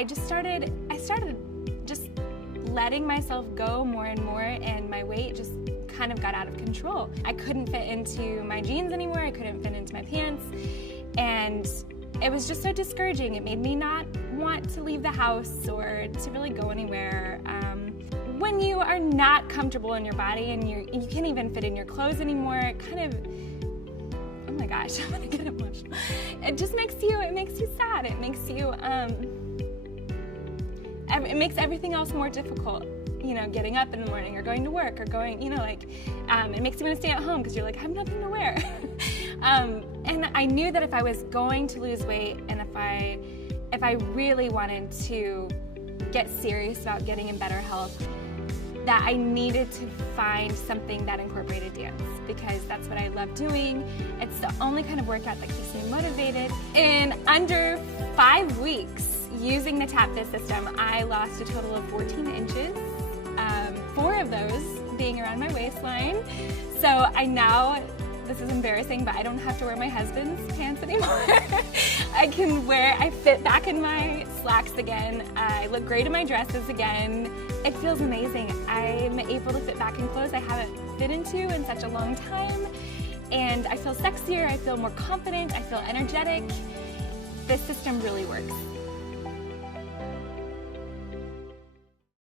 I started just letting myself go more and more, and my weight just kind of got out of control. I couldn't fit into my jeans anymore, I couldn't fit into my pants, and it was just so discouraging. It made me not want to leave the house or to really go anywhere. When you are not comfortable in your body and you can't even fit in your clothes anymore, it kind of, oh my gosh, I'm gonna get emotional. It just makes you sad. It makes you, it makes everything else more difficult. You know, getting up in the morning or going to work or going, you know, like, it makes you want to stay at home because you're like, I have nothing to wear. And I knew that if I was going to lose weight and if I really wanted to get serious about getting in better health, that I needed to find something that incorporated dance, because that's what I love doing. It's the only kind of workout that keeps me motivated. In under 5 weeks using the Tap Fit system, I lost a total of 14 inches, 4 of those being around my waistline. So this is embarrassing, but I don't have to wear my husband's pants anymore. I fit back in my slacks again. I look great in my dresses again. It feels amazing. I'm able to fit back in clothes I haven't fit into in such a long time. And I feel sexier, I feel more confident, I feel energetic. This system really works.